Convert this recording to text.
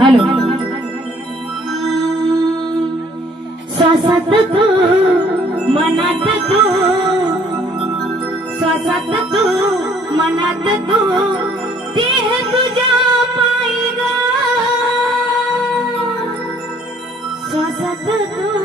hello श्वासात तू मनात तू श्वासात तू मनात तू देह तुझ्या पायी ग श्वासात तू